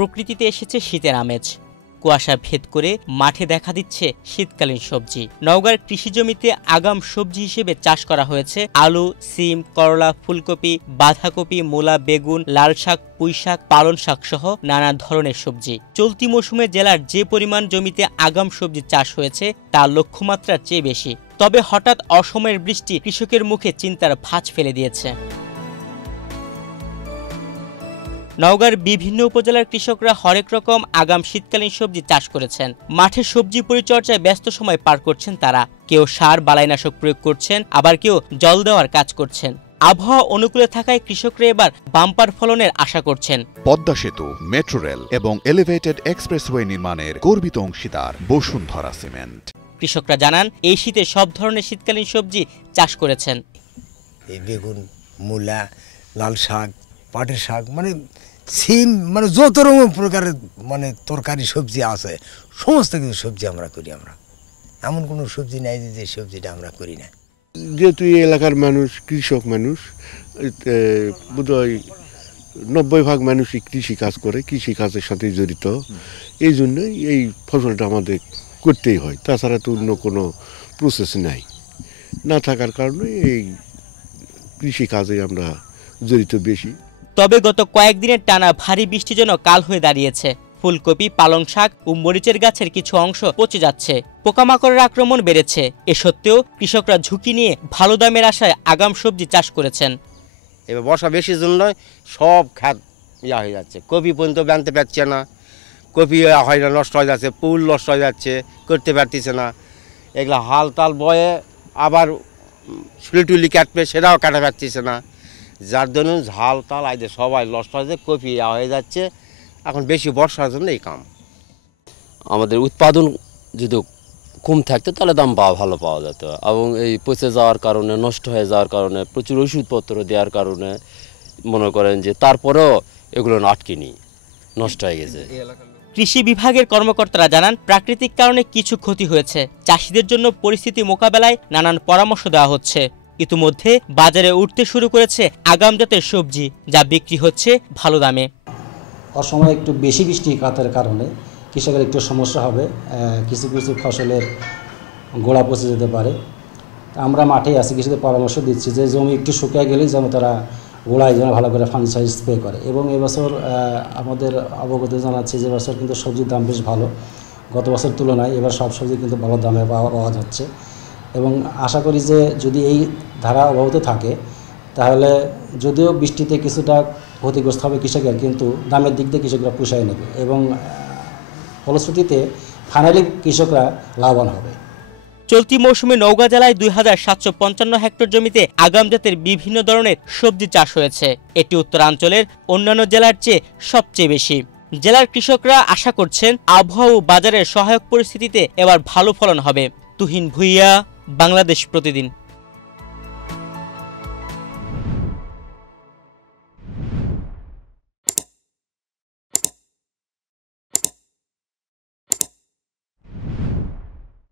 প্রকৃতিতে এসেছে শীতের আমেজ। কুয়াশা ভেদ করে মাঠে দেখা দিচ্ছে শীতকালীন সবজি। নওগাঁর কৃষি জমিতে আগাম সবজি হিসেবে চাষ করা হয়েছে আলু, সিম, করলা, ফুলকপি, বাঁধাকপি, মূলা, বেগুন, লাল শাক, পুঁই শাক, পালং শাক সহ নানা ধরনের সবজি। চলতি মৌসুমে জেলার যে পরিমাণ জমিতে আগাম সবজি চাষ হয়েছে তা লক্ষ্যমাত্রার চেয়ে বেশি। তবে হঠাৎ অসময়ের বৃষ্টি কৃষকের মুখে চিন্তার ভাঁজ ফেলে দিয়েছে। নওগাঁর বিভিন্ন উপজেলার কৃষকরা হরেক রকম আগাম শীতকালীন সবজি চাষ করেছেন। মাঠে সবজি পরিচর্যায় ব্যস্ত সময় পার করছেন তারা। কেউ সার বালাইনাশক প্রয়োগ করছেন, আবার কেউ জল দেওয়ার কাজ করছেন। আবহাওয়া অনুকূলে থাকায় কৃষকরা এবার বাম্পার ফলনের আশা করছেন। পদ্মা সেতু, মেট্রো রেল এবং এলিভেটেড এক্সপ্রেসওয়ে নির্মাণের গর্বিত অংশীদার বসুন্ধরা সিমেন্ট। কৃষকরা জানান এই শীতে সব ধরনের শীতকালীন সবজি চাষ করেছেন। বেগুন, মূলা, লাল শাক, পাটের শাক, মানে সিম, মানে যত রকম প্রকারের মানে তরকারি সবজি আছে সমস্ত কিছু সবজি আমরা করি। আমরা এমন কোনো সবজি নাই যে সবজিটা আমরা করি না। যেহেতু এই এলাকার মানুষ কৃষক মানুষ, বোধহয় 90% মানুষই কৃষি কাজ করে, কৃষি কাজের সাথে জড়িত। এই জন্যই এই ফসলটা আমাদের করতেই হয়, তাছাড়া তো অন্য কোনো প্রসেস নাই। না থাকার কারণে এই কৃষি কাজে আমরা জড়িত বেশি। তবে গত কয়েকদিনের টানা ভারী বৃষ্টি যেন কাল হয়ে দাঁড়িয়েছে। ফুলকপি, পালং শাক ও মরিচের গাছের কিছু অংশ পচে যাচ্ছে। পোকামাকড়ের আক্রমণ বেড়েছে। এ সত্ত্বেও কৃষকরা ঝুঁকি নিয়ে ভালো দামের আশায় আগাম সবজি চাষ করেছেন। এবার বর্ষা বেশির জন্য সব খাত হয়ে যাচ্ছে। কপি পর্যন্ত বানতে পারছে না, কপি হয় না, নষ্ট হয়ে যাচ্ছে, ফুল নষ্ট হয়ে যাচ্ছে, করতে পারতেছে না। এগুলো হাল তাল বয়ে আবার শুলি কাটবে, সেটাও কাটা পারতেছে না। যার জন্য ঝাল তাল আইতে সবাই নষ্ট হয়ে যাচ্ছে, কপি হয়ে যাচ্ছে। এখন বেশি বর্ষার জন্য এই কাম। আমাদের উৎপাদন যদি কম থাকতো তাহলে দাম ভালো পাওয়া যেত, এবং এই পচে যাওয়ার কারণে, নষ্ট হয়ে যাওয়ার কারণে, প্রচুর ওষুধপত্র দেওয়ার কারণে মনে করেন যে তারপরেও এগুলো আটকে নি, নষ্ট হয়ে গেছে। কৃষি বিভাগের কর্মকর্তারা জানান প্রাকৃতিক কারণে কিছু ক্ষতি হয়েছে। চাষিদের জন্য পরিস্থিতি মোকাবেলায় নানান পরামর্শ দেওয়া হচ্ছে। ইতিমধ্যে বাজারে উঠতে শুরু করেছে আগাম জাতের সবজি, যা বিক্রি হচ্ছে ভালো দামে। অসময়ে একটু বেশি বৃষ্টিপাতের কারণে কৃষকের একটু সমস্যা হবে, কিছু কিছু ফসলের গোড়া পচে যেতে পারে। আমরা মাঠে আছি, কৃষকদের পরামর্শ দিচ্ছি যে জমি একটু শুকিয়ে গেলেই যেন তারা গোড়ায় যেন ভালো করে ফাঙ্গিসাইড স্প্রে করে। এবং এবছর আমাদের অবগত জানাচ্ছি যে বছর কিন্তু সবজির দাম বেশ ভালো, গত বছর তুলনায় এবার সব সবজি কিন্তু ভালো দামে পাওয়া যাচ্ছে। এবং আশা করি যে যদি এই ধারা অব্যাহত থাকে তাহলে যদিও বৃষ্টিতে কিছুটা ক্ষতিগ্রস্ত হবে কৃষকের, কিন্তু দামের দিক দিয়ে কৃষকরা পুষায় নেবে এবং ফলশ্রুতিতে ফাইনালি কৃষকরা লাভবান হবে। চলতি মৌসুমে নওগাঁ জেলায় 2755 হেক্টর জমিতে আগাম জাতের বিভিন্ন ধরনের সবজি চাষ হয়েছে। এটি উত্তরাঞ্চলের অন্যান্য জেলার চেয়ে সবচেয়ে বেশি। জেলার কৃষকরা আশা করছেন আবহাওয়া ও বাজারের সহায়ক পরিস্থিতিতে এবার ভালো ফলন হবে। তুহিন ভুইয়া, বাংলাদেশ প্রতিদিন।